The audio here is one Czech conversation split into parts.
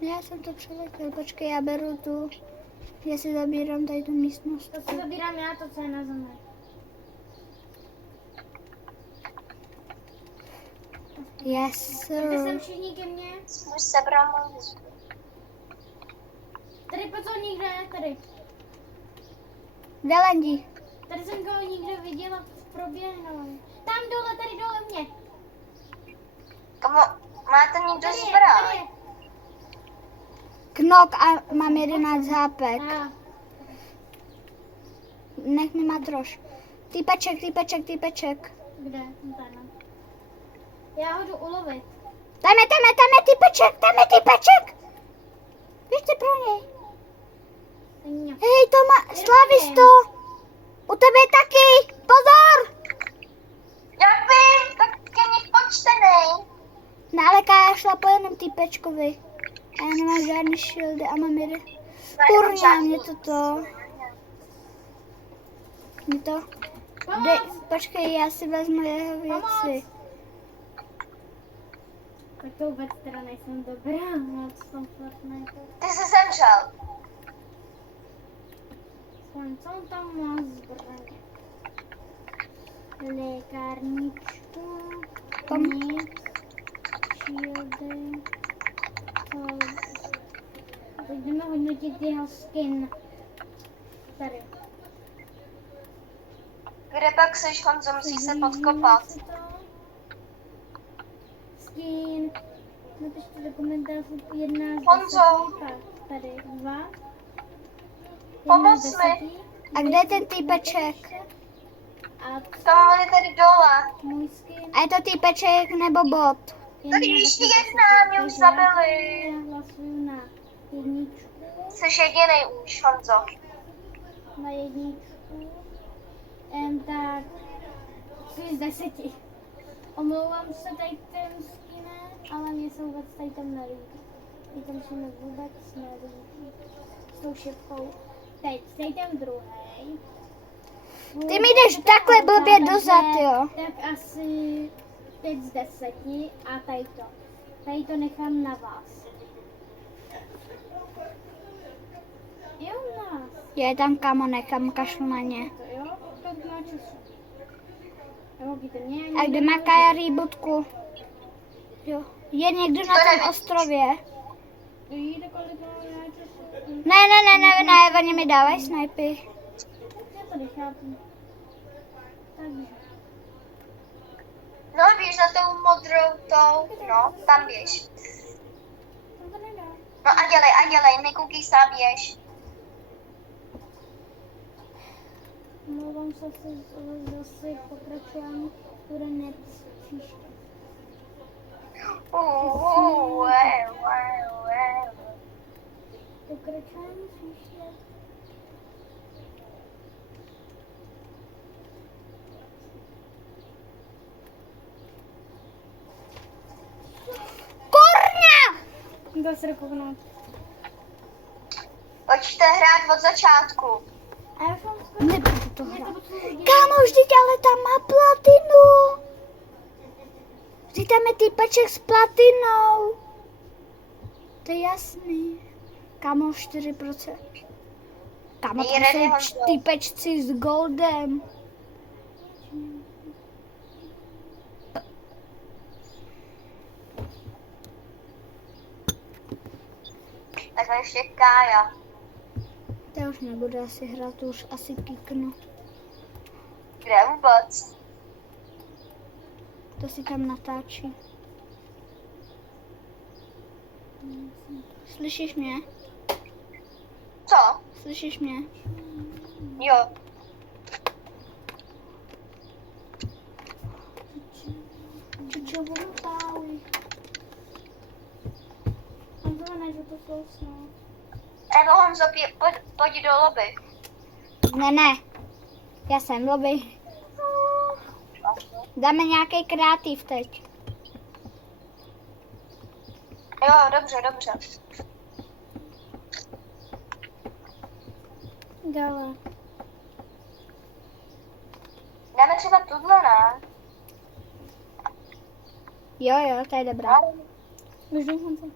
Já jsem to přeletěl, počkej, já beru tu, já si zabírám tady tu místnost. To si zabírám já, to, co je na zemi. Yes, Pojďte sem sir. všichni ke mně. Už sebral můj Tady pojď nikdo ne, tady. Kde landí? Tady jsem koho nikdo viděl a proběhnul. Tam dole, tady dole mě. Komu máte někdo Tady je, zbraň? tady je. Knok a mám 11 hápek. A, Nech mi matroš. Týpeček. kde? Tady. Já ho jdu ulovit. Tam je týpeček. Běžte pro něj. No. Hej, to má, Slavisto. U tebe je taky. Pozor. Já vím, tak ke mně počte, nej. No ale já šla jenom týpečkovi. A já nemám žádný shieldy a mám jeden. Kurňa, mě to. Počkej, já si vezmu jeho věci. Tak to vůbec teda nejsem dobrá, moc jsem Fortnite. Ty jsi zemřel. Co tam má zbraně? Lékárničku, nic, shieldy. Teď jdeme hodnotit jeho skin. Tady. Kde pak seš, Honzo, musíš se podkopat. Skin. Napište do komentářů 11 Honzo. 10, tady 2. Pomoz mi. A kde je ten týpeček? A Tam on je tady dole. můj skin. A je to týpeček nebo bot? Tady ještě jedna, mě už zabili. Já hlasuju na jedničku. Jsi jedinej už, Honzo. Na jedničku. Tak 3 z 10. Omlouvám se tady ten skine, ale mě se vůbec tady tam nelíbí. Tady tam se mi vůbec nelíbí. S tou šipkou. Teď ten druhý. Ty mi jdeš takhle blbě dozad, jo. Tak asi 5 z 10 a tady to. Tady to nechám na vás. Jo, nás. Je tam kamo, nechám kašlu na ně. To jo, to má času. Nebo víte, mě A kde má Kaja rýbutku? Jo. Je někdo na tom ostrově? Jde kolik má času. Ne, oni mi dávají snajpy. Já to nechápu. Takže. No, běž na tou modrou tou, no, tam běž. To nedá. No a dělej, nekoukej se a běž. Mluvám se zase pokračování, bude net příště. Pokračování příště. Kurňa! Dá se dokouknout. Pojďte hrát od začátku. A já už mám skoro. Nebudu to hrát. Kámo, vždyť ale tam má platinu. Vždyť tam je týpeček s platinou. To je jasný. Kámo, 4%. Kámo, tam jsou týpečci s goldem. Tak ještě Kája. To už nebudu asi hrát, to už asi kiknu. Kde vůbec? To si tam natáčí. Slyšíš mě? Co? Slyšíš mě? Jo. Čučovu páli. On to nejde to kousnout. Evo, Honzo, pojď do lobby. Ne. Já jsem v lobby. Dáme nějaký kreativ teď. Jo, dobře. Dále. Dáme třeba tuhle, ne? Jo, to je dobrá. Můžu Honzo?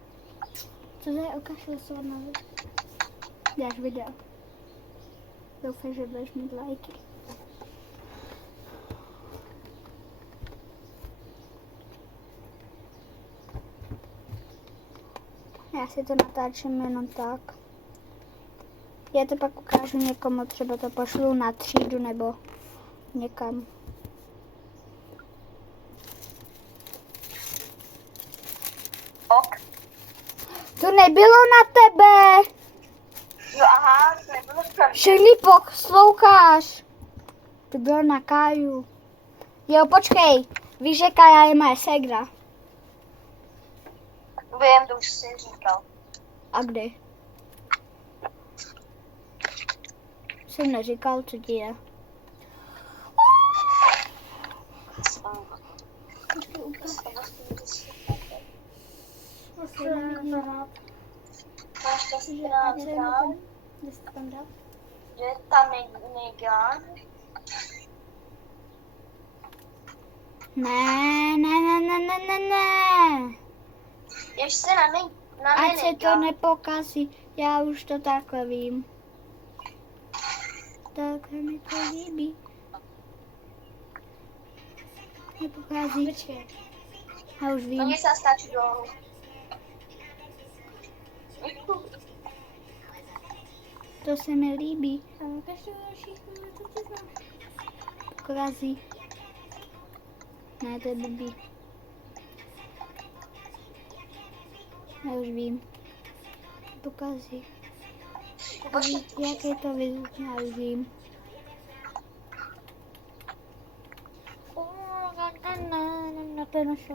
Co to je okašlesovat na video? Dáš video. Doufám, že budeš mít lajky. Já si to natáčím jenom tak. Já to pak ukážu někomu, třeba to pošlu na třídu nebo někam. Ok. To nebylo na tebe! Jo, aha, to nebylo pravda. Šerlí, posloucháš? To bylo na Káju. Jo, počkej. Víš, že Kája je moje ségra. Vím, to už jsi říkal. A kdy? Jsem neříkal, co ti je. Máš to si rád, Kde jsi to tam dal? že tam Negan. Ne. Ještě se na Ať se to Negan. nepokazí. Já už to takhle vím. Takhle mi to líbí. Nepokází. Počkej. Já už To vím. mě se stáčí dolů. To se mi líbí. A ukaž to další, co ty znáš. Pokazí. Ne, to je blbý. Já už vím. Pokazí. Počkej, Jak je to vidět? Já už vím. To je naše.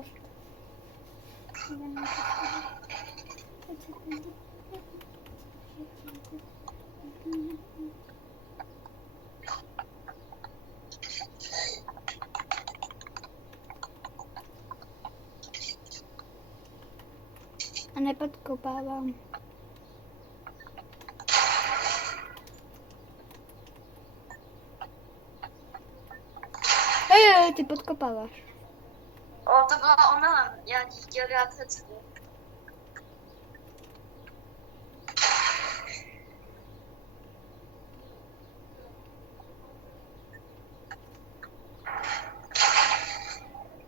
A nepodkopávám. Ty podkopáváš. O, to byla ona. Já ti chtěl dát hecku.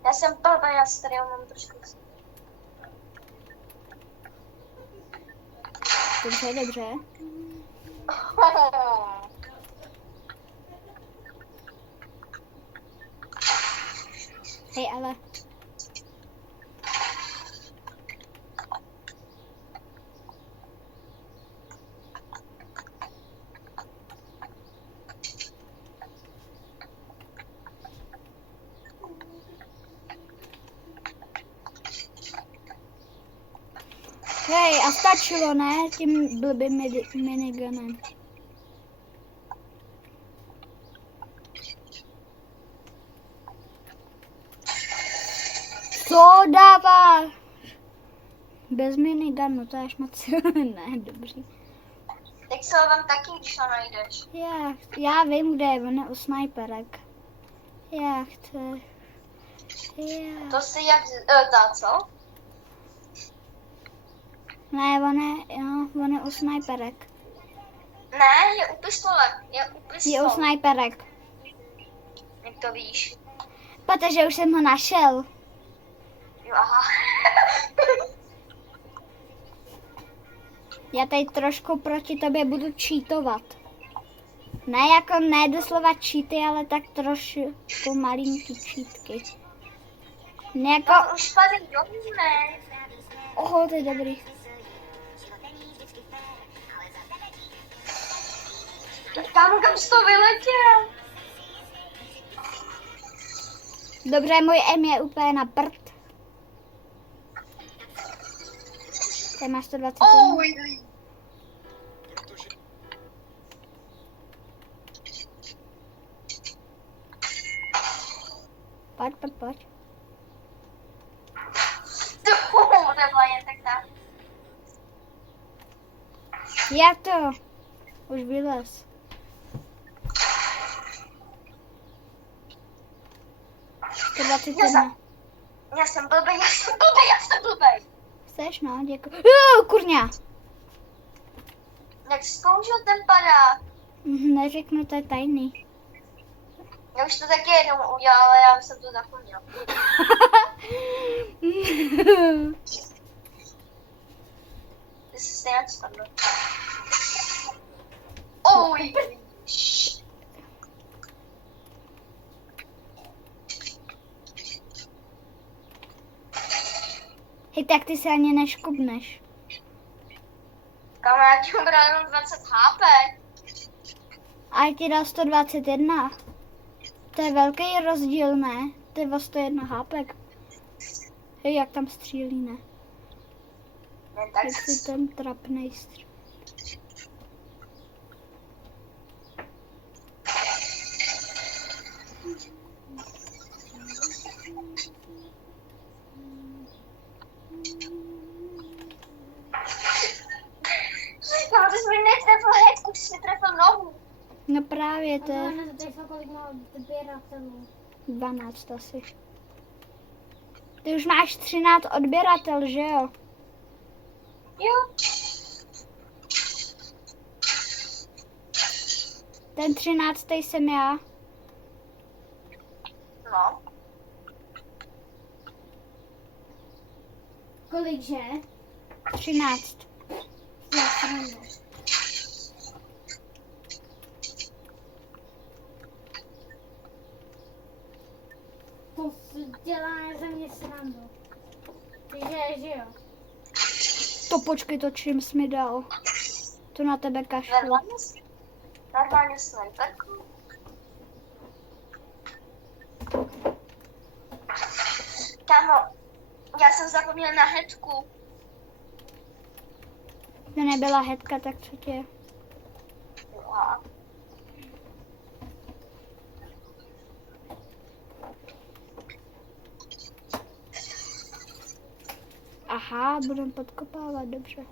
Já jsem blbá, já si tady mám trošku. Dobře, dobře. Hej, ale... Hej, a stačilo, ne? Tím blbým miniganem. Co dáváš? Bez miniganu, to je až moc ne, dobrý. Tak se ho vem taky, když ho najdeš. Já vím, kde je, on je u snajperek. Já chci. To si jak dá, co? Ne, on je u snajperek. Ne, je u pistole. Je u pistole. Je u snajperek. Jak to víš? Protože už jsem ho našel. Jo, aha. Já tady trošku proti tobě budu cheatovat. Ne jako ne doslova cheaty, ale tak trošku malinký cheatky. Ne jako... No, už padl domů, ne? Oho, to je dobrý. Kam jsi to vyletěl? Dobře, můj M je úplně na prd. Tady máš 120. Oh, Pojď. Nebyla jen tak tak. Já to. Už vylez. To 21. Já jsem blbej. Chceš, no, děkuji. Kurňa. Jak jsi použil ten padák? Neřeknu, to je tajný. Já už to taky jednou udělala, ale já jsem to zapomněla. Ty jsi stejně co tam byl. Oj! Hej, tak ty se ani neškubneš. Kamarád, ti ubral jenom 20 HP. A já ti dal 121. To je velký rozdíl, ne? To je o 101 hápek. Hej, jak tam střílí, ne? Jen tak Jestli ten trapnej stříl. No, ty jsi mi netrefil headku, ty jsi mi trefil nohu. No právě, to A je tohle nezatrefil, kolik má odběratelů. 12 asi. Ty už máš 13 odběratel, že jo? Jo. Ten 13. jsem já. No. Kolikže? 13. Já srandu. To dělá ze mě srandu. Že jo. To počkej, to čím jsi mi dal. To na tebe kašlu. Normálně snajperku. Kámo, já jsem zapomněla na headku. To nebyla headka, tak co tě? Aha. Aha, budem podkopávat, dobře.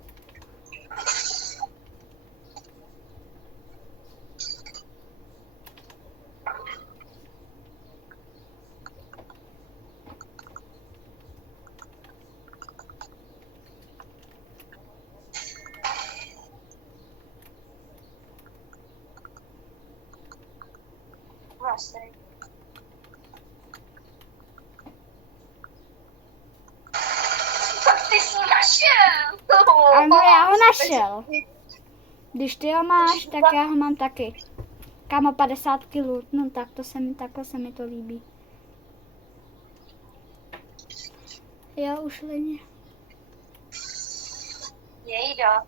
Vlastně. Tak ty jsi našel! Ano, já ho našel. Když ty ho máš, tak já ho mám taky. Kámo, 50 kg, no tak to takhle se mi to líbí. Jo, už lidi. Jejda.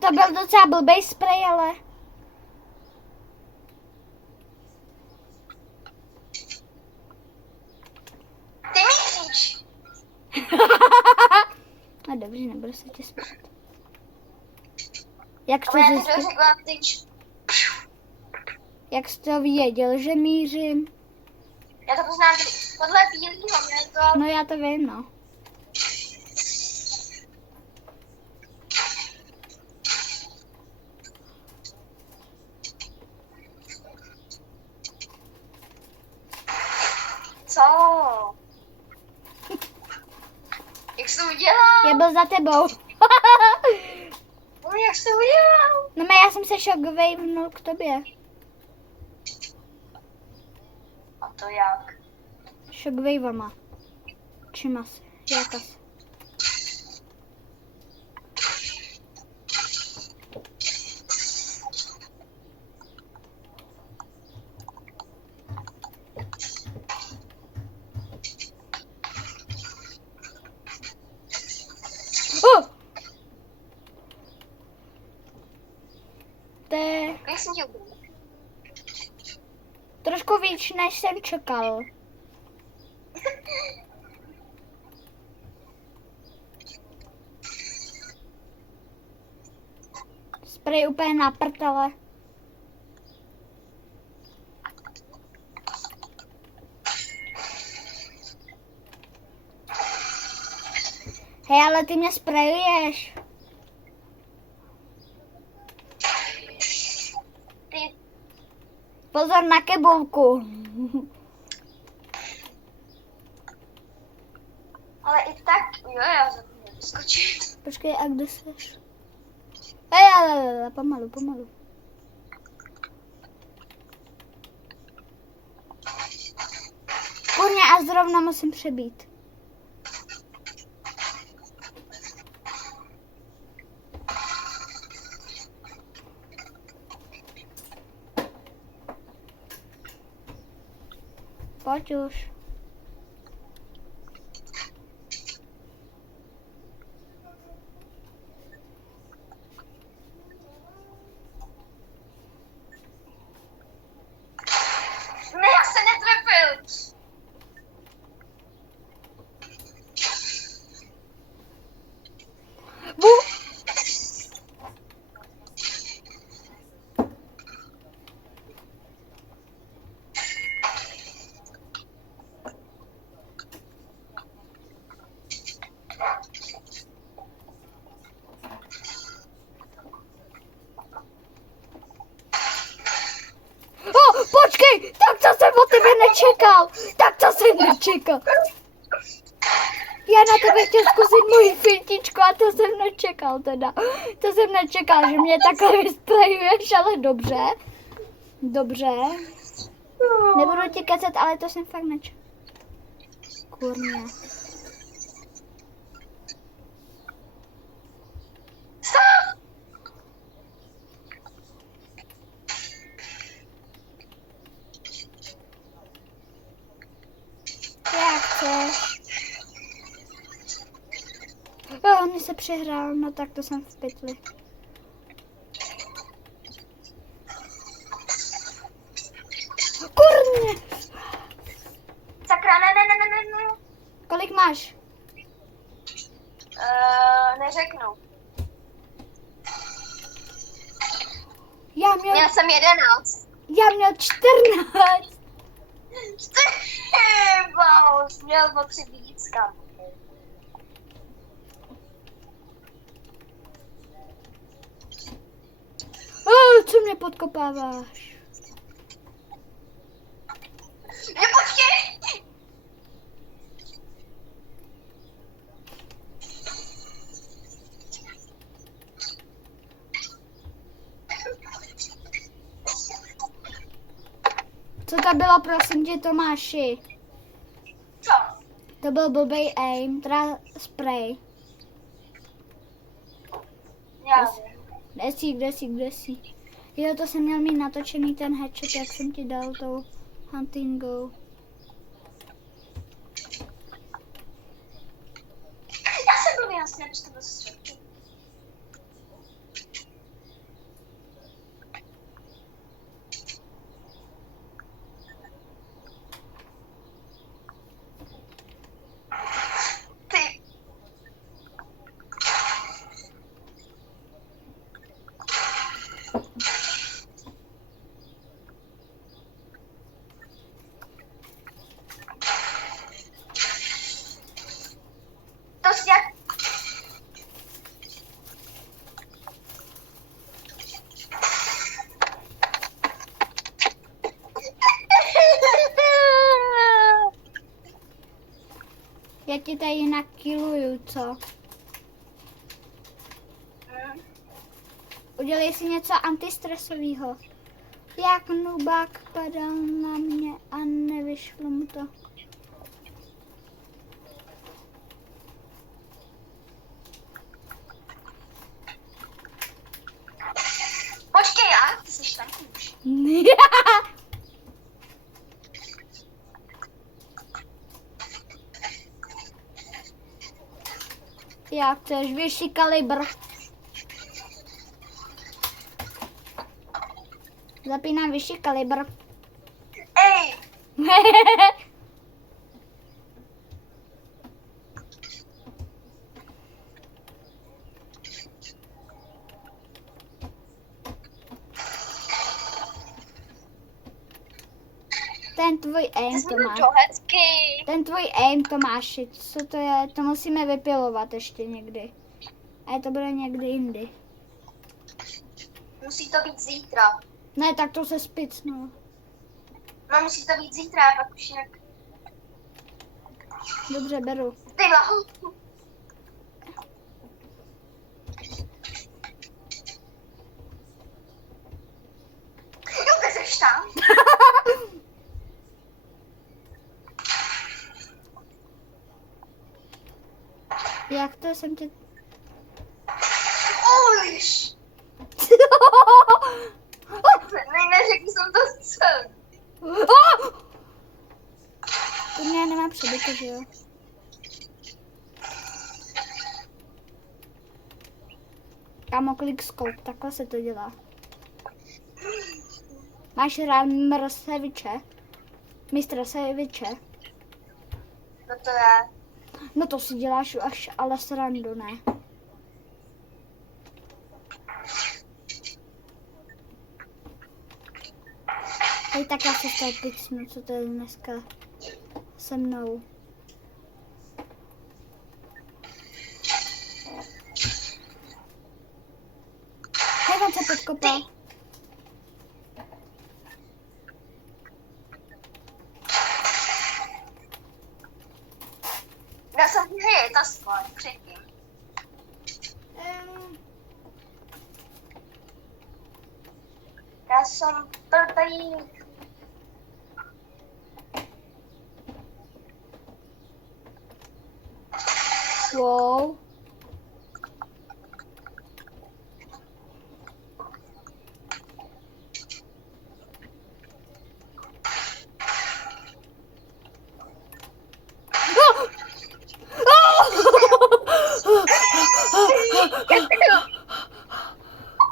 To byl docela blbej spray, ale... Ty míříš! No dobře, nebudu se tě spát. Jak jsi to Ale já ti zjistil? to řekla tyč. Jak jsi to věděl, že mířím? Já to poznám podle bílýho, mě to... No já to vím, no. Co? Jak jsi to udělal? Já byl za tebou. Jak jsi to udělal? No já jsem se shockwavenul k tobě. A to jak? Shockwavama. Čím asi? Jak asi? To je Jak jsem tě udělal? trošku víc, než jsem čekal. Spray úplně na prdele. Hej, ale ty mě sprayuješ. Ty, Pozor na kebulku. ale i tak, jo, já zapomněl. skočit. Počkej, a kde seš? Ej, pomalu. Kurně, a zrovna musím přebít. Pojď už. Ne, já se netrefil. Bu! Počkej, tak to jsem od tebe nečekal. Já na tebe chtěl zkusit moji fintičku a to jsem nečekal teda. To jsem nečekal, že mě takhle vysprejuješ, ale dobře. Nebudu ti kecat, ale to jsem fakt nečekal. Kurně. Jak chceš. Jo, mě se přehrál, no tak to jsem v pytli. Kurně! Sakra, ne. Kolik máš? Neřeknu. Já měl Měl jsem 11. 14. Wow, měl o 3 vícka. Co mě podkopáváš? Počkej! Co to bylo, prosím tě, Tomáši? Co? To byl blbej aim, teda spray. Já vím. Kde jsi? Jo, to jsem měl mít natočený ten headshot, jak jsem ti dal tou huntingou. Já jsem byl jasný, abys to byl střed. Ty. To si jak... Já ti tady nakiluju, co? Udělej si něco antistresového. Jak nubák padal na mě a nevyšlo mu to. Počkej, já, ty jsi tam už. Jak chceš, vyšší kalibr. Zapínám vyšší kalibr. Ej, Ten tvůj aim, ty jsi byl Tomáš. do hezky. Ten tvůj aim, Tomáši, co to je? To musíme vypilovat ještě někdy. A to bude někdy jindy. Musí to být zítra. Ne, tak to se spicnu. No, musí to být zítra, pak už jinak. Dobře, beru. Ty blaho. jsem tě... Ujš. Neřekl jsem to celý. To mě nemá přebytek, že jo? Kámo, klik scope, takhle se to dělá. Máš rád Mrseviče? Mistra Seviče? No to je. No to si děláš až ale srandu, ne? Hej, tak já se z toho picnu, co to je dneska se mnou. Hej, on se podkopal. Já jsem hej, to skvěl, předtím. Já jsem blbý. Wow.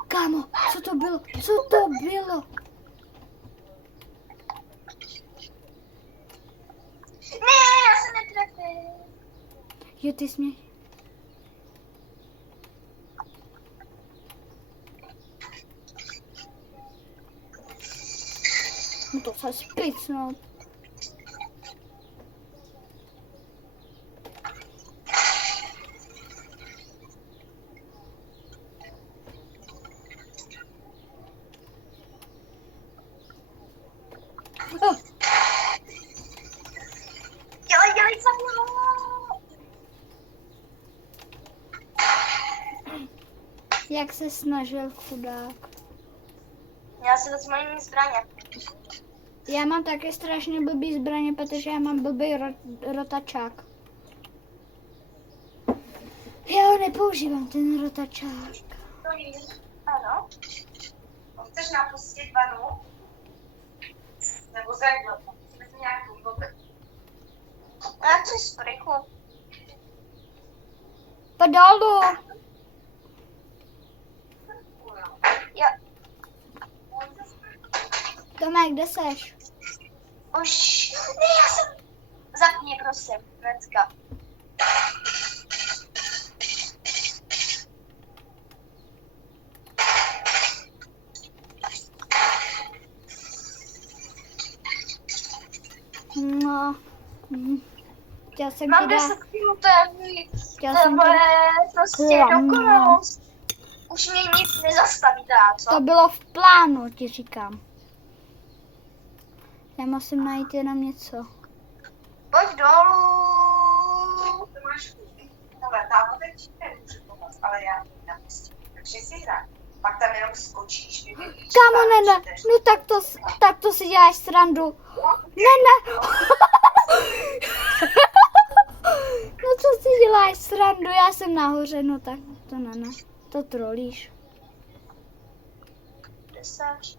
Kámo, co to bylo? Co to bylo? Ne, já jsem netrefil. Jo, ty jsi mě... No to se spicnout. Dělej za mnou. Jak se snažil chudák. Já si vezmu jiný zbraně. Já mám taky strašně blbý zbraně, protože já mám blbý rotačák. Já nepoužívám ten rotačák. Ano. Chceš napustit vanu? Nebo zajdu? Vezmi nějakou blbý. Já chci spriku. Podalu! Já. Tomek, kde seš? Už. Ne, já jsem. Zapni, prosím, hnedka. No. Chtěl jsem Mám ti 10 dát... minut, to je víc. Chtěl To jsem ti... bude prostě Klam, dokonalost. Už mě nic nezastaví, dá, co? To bylo v plánu, ti říkám. Já musím najít jenom něco. Pojď dolů. To máš hele, táto teď nemůže pomoct, ale já napustím. Takže si hraj. Pak tam jenom skočíš, vyvíjíš. Kámo, ne, no tak to si děláš srandu. Ne. No co si děláš srandu, já jsem nahoře, no tak to ne. To trolíš. Kde seš?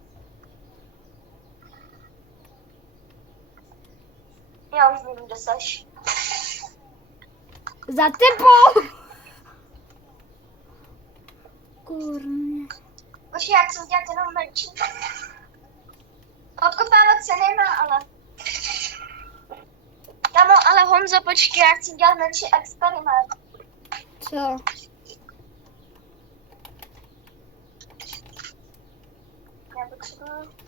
Já už vím, kde seš. Za tebou! Kurně. Počkej, já chci udělat jenom menší. Odkopávat se nemá, ale... Tamo, ale Honzo, počkej, já chci udělat menší experiment. Co? Já potřebuji...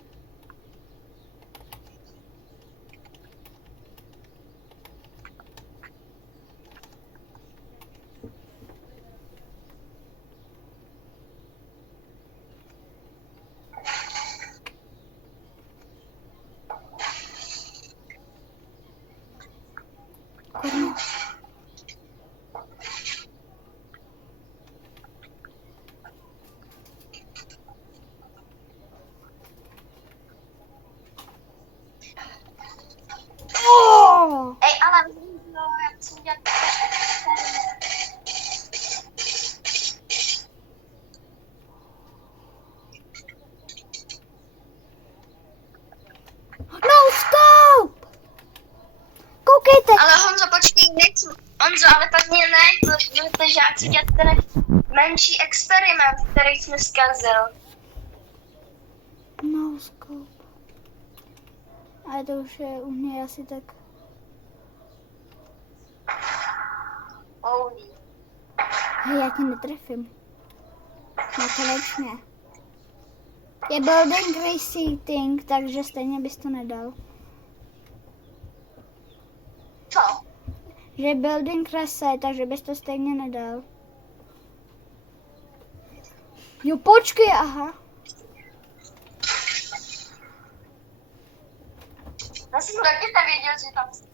můžete žáci dělat ten menší experiment, který jsme zkazil. No, scope. Ale to už je u mě asi tak. Holy. Hej, já tě netrefím. No konečně. Je building reseating, takže stejně bys to nedal. Co? Že je building reset, takže bys to stejně nedal. Jo, počkej, aha. Já jsem taky nevěděl, že tam jste.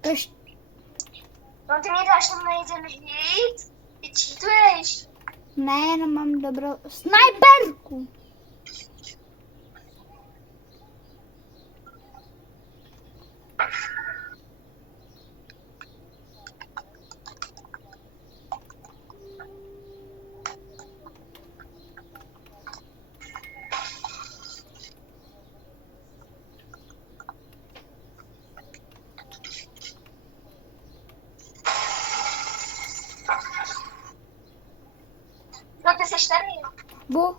To ještě... No ty mi dáš tam na jeden hit? Ty cheatuješ. Ne, jenom mám dobrou snajperku. No ty jsi tady. Bu.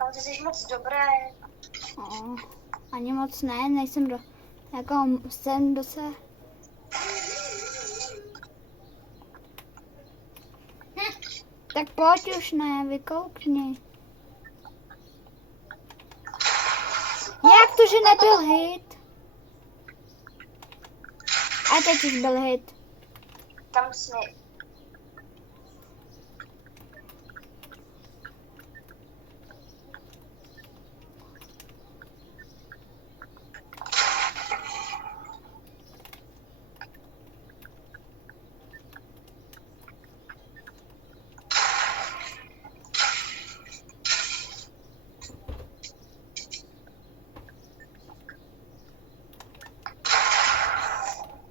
Ale ty jsi moc dobré. Ani moc ne, nejsem do... Jako jsem docela... Tak pojď už ne, vykoukni. Jak to, že nebyl hit? A teď už byl hit. Tam jsi.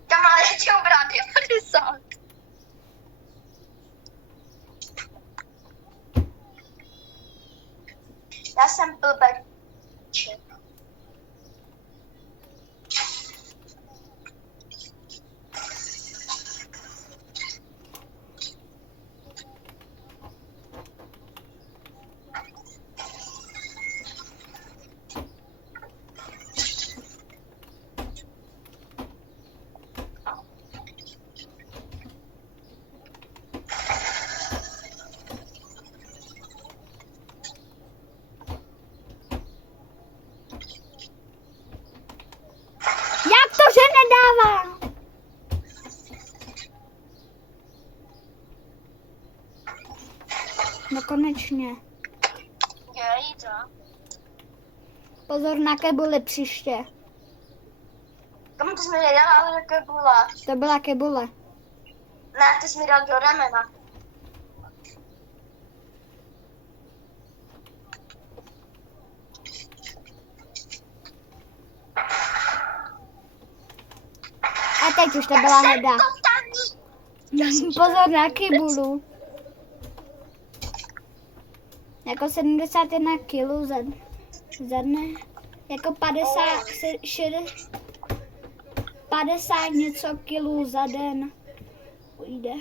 Tam ale ještě obrát je 50. Já jsem blbeček. Jak to, že nedává? No konečně. Jej, co? Pozor na kebuli příště. Komu ty jsi mi nedala, ale jaké byla? To byla kebule. Ne, ty jsi mi dal do ramena. A teď už to byla heda. Totální. Pozor na kebulu. Jako 71 kg za dne. Jako 50 něco kilů za den. Půjde.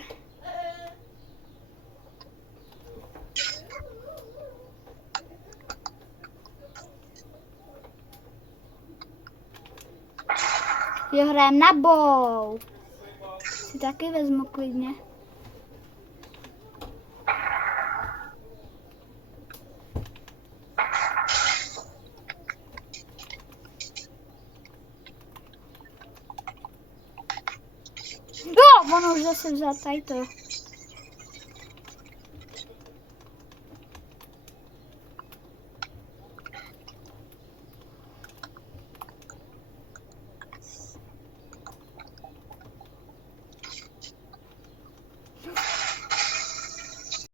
Jo, hrajem na bow. Si taky vezmu klidně. Jo, ono už zase vzal tady to.